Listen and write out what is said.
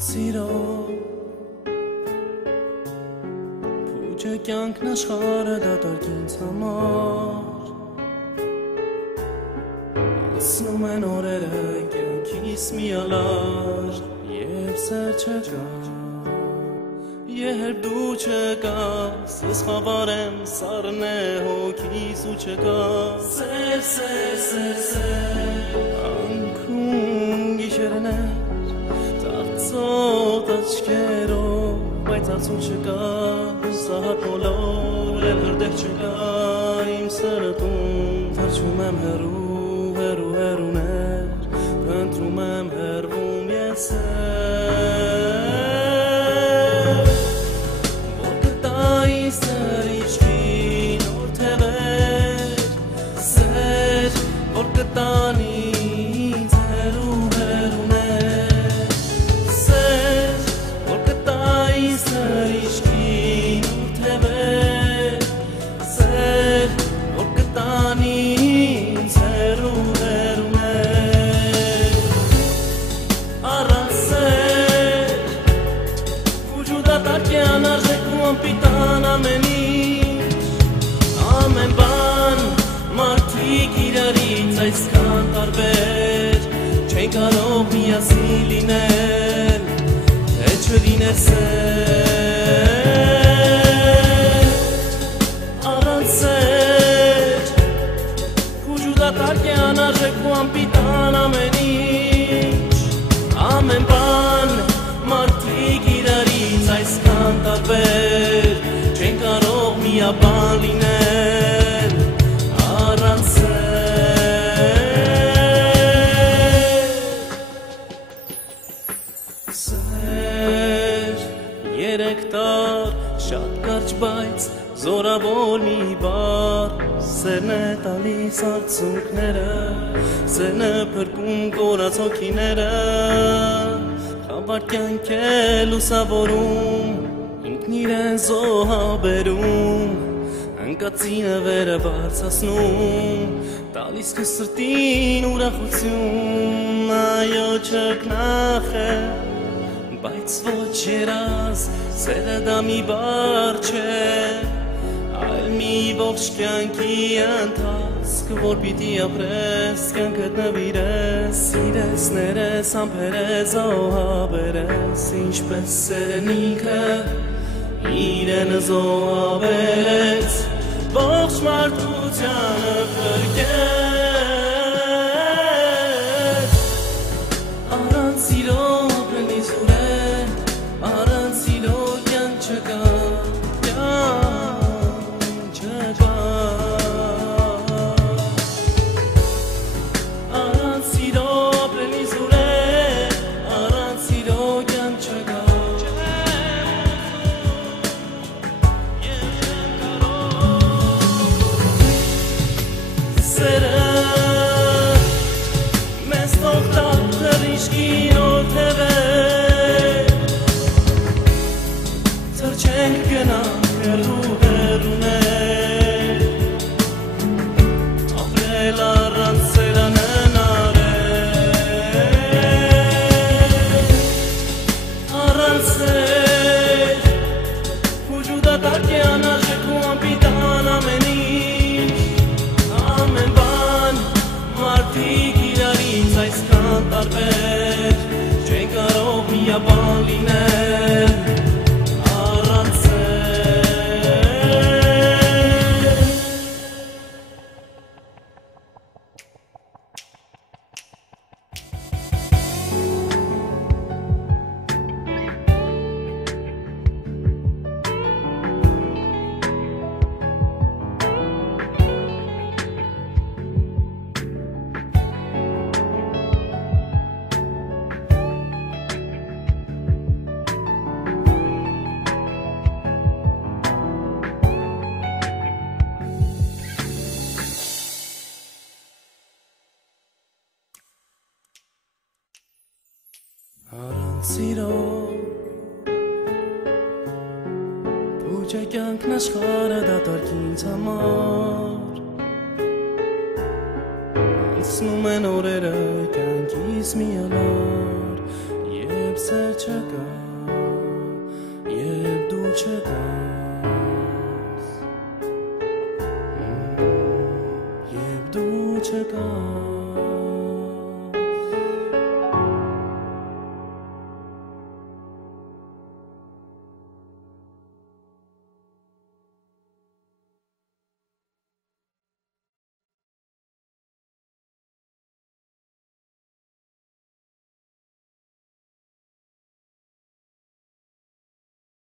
Siro Puce kյանքն աշխարհը դատարկ ինձ համար Անցնում են օրերը կյանքիս մի ալար Եվ սեր չկա Երբ դու չկաս Ես խավար եմ սառն է հոգիս ու չկաս Սեր, սեր, սեր, սեր Անքում գիշերներ Ծաղծոտ աչքերով Բայց ացուն չկա Սահատ բոլոր էլ հրդեհ չկա Իմ սրտում Թրջում եմ հեռու, հեռու, հեռուներ Փնտրում եմ հեռվում ես Որ կտայի սեր իչքի նոր թևեր Սեր, որ կտանի ինձ հեռու, հեռուներ Սեր, որ կտայի սեր իչքի նոր թևեր Սեր, որ կտանի ինձ հեռու, հեռուներ Առանց սեր, վուջուդատակ է անարժեք ու անպիտան ամեն ինչ Ամեն բան, մարդիկ իրարից այսքան տարբեր Չեն կարող միասին լինել, թե չլիներ սեր Առանց սեր, վուջուդատակ է անարժեք ու անպիտան ամեն ինչ Ամեն բան, մարդիկ իրարից այսքան տարբեր Չեն կարող միաբան լինել, առանց Սեր, երեք տար, շատ կարճ բայց զորավոր մի բար Սերն է տալիս արցունքները, սերն է փրկում կորած հոգիները Խաբար կյանք է լուսավորում, ինքն իրեն զոհաբերում Ընկածինը վերը բարձրացնում, տալիս քո սրտին ուրախություն Այո չկնախ է, բայց ոչ երազ, սերը դա մի բար չէ Այլ մի ողջ կյանքի ընթացք, որ պիտի ապրես, կյանքդ նվիրես Սիրես, ներես, ամպերես, զոհաբերես Ինչպես սերն ինքը իրեն զոհաբերեց Ողջ մարդկությանը փրկեց Առանց սիրո բնի զուրեն, առանց սիրո կյանք չկա Չեն կարող միաբան լինել, առանց Սիրո Փուչե կյանքն աշխարհը դատարկ ինձ համար Անցնում են օրերը կյանքիս մի ալար Եվ սեր չկա